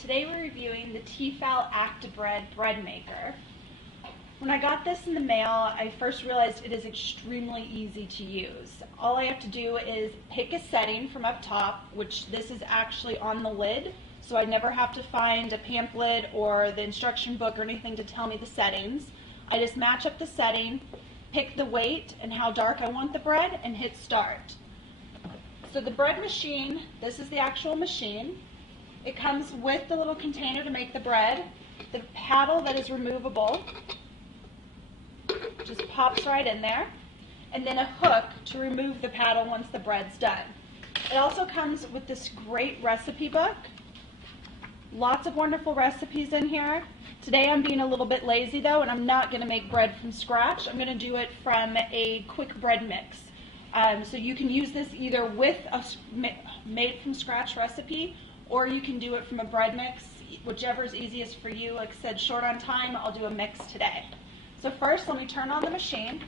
Today we're reviewing the T-fal Bread Maker. When I got this in the mail, I first realized it is extremely easy to use. All I have to do is pick a setting from up top, which this is actually on the lid, so I never have to find a pamphlet or the instruction book or anything to tell me the settings. I just match up the setting, pick the weight and how dark I want the bread, and hit start. So the bread machine, this is the actual machine. It comes with the little container to make the bread, the paddle that is removable, just pops right in there, and then a hook to remove the paddle once the bread's done. It also comes with this great recipe book. Lots of wonderful recipes in here. Today I'm being a little bit lazy though, and I'm not going to make bread from scratch. I'm going to do it from a quick bread mix. So you can use this either with a made from scratch recipe, or you can do it from a bread mix, whichever is easiest for you. Like I said, short on time, I'll do a mix today. So first, let me turn on the machine.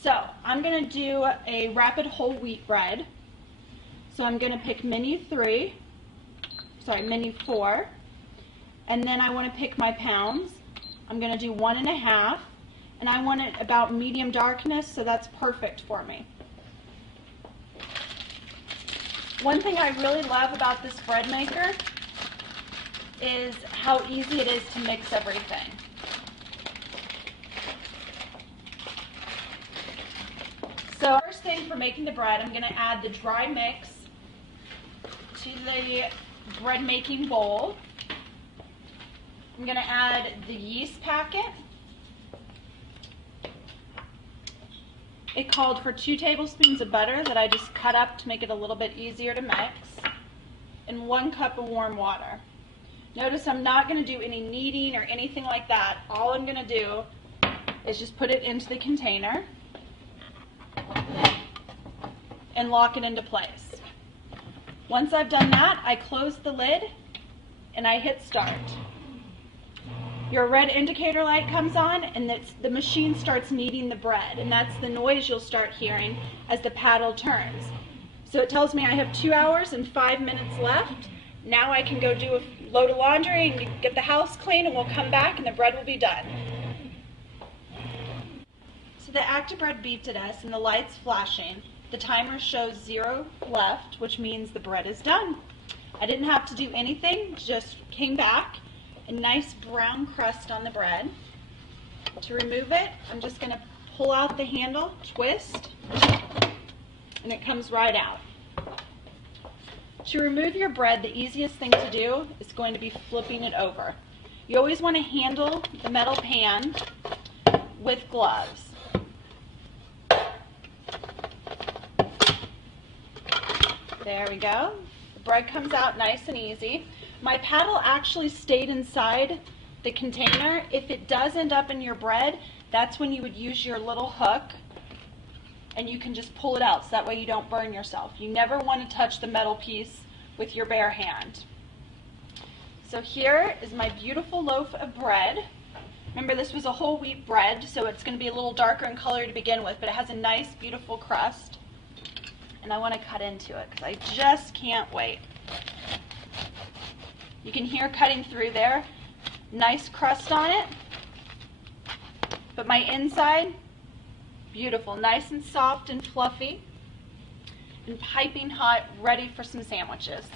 So I'm going to do a rapid whole wheat bread. So I'm going to pick menu 4, and then I want to pick my pounds. I'm going to do 1.5, and I want it about medium darkness, so that's perfect for me. One thing I really love about this bread maker is how easy it is to mix everything. So first thing for making the bread, I'm going to add the dry mix to the bread making bowl. I'm going to add the yeast packet. It called for 2 tablespoons of butter that I just cut up to make it a little bit easier to mix, and 1 cup of warm water. Notice I'm not going to do any kneading or anything like that. All I'm going to do is just put it into the container and lock it into place. Once I've done that, I close the lid and I hit start. Your red indicator light comes on, and the machine starts kneading the bread, and that's the noise you'll start hearing as the paddle turns. So it tells me I have 2 hours and 5 minutes left. Now I can go do a load of laundry and get the house clean, and we'll come back and the bread will be done. So the Bread beeped at us and the light's flashing. The timer shows 0 left, which means the bread is done. I didn't have to do anything, just came back. A nice brown crust on the bread. To remove it, I'm just going to pull out the handle, twist, and it comes right out. To remove your bread, the easiest thing to do is going to be flipping it over. You always want to handle the metal pan with gloves. There we go. The bread comes out nice and easy. My paddle actually stayed inside the container. If it does end up in your bread, that's when you would use your little hook, and you can just pull it out so that way you don't burn yourself. You never want to touch the metal piece with your bare hand. So here is my beautiful loaf of bread. Remember, this was a whole wheat bread, so it's going to be a little darker in color to begin with, but it has a nice, beautiful crust. And I want to cut into it because I just can't wait. You can hear cutting through there. Nice crust on it. But my inside, beautiful, nice and soft and fluffy, and piping hot, ready for some sandwiches.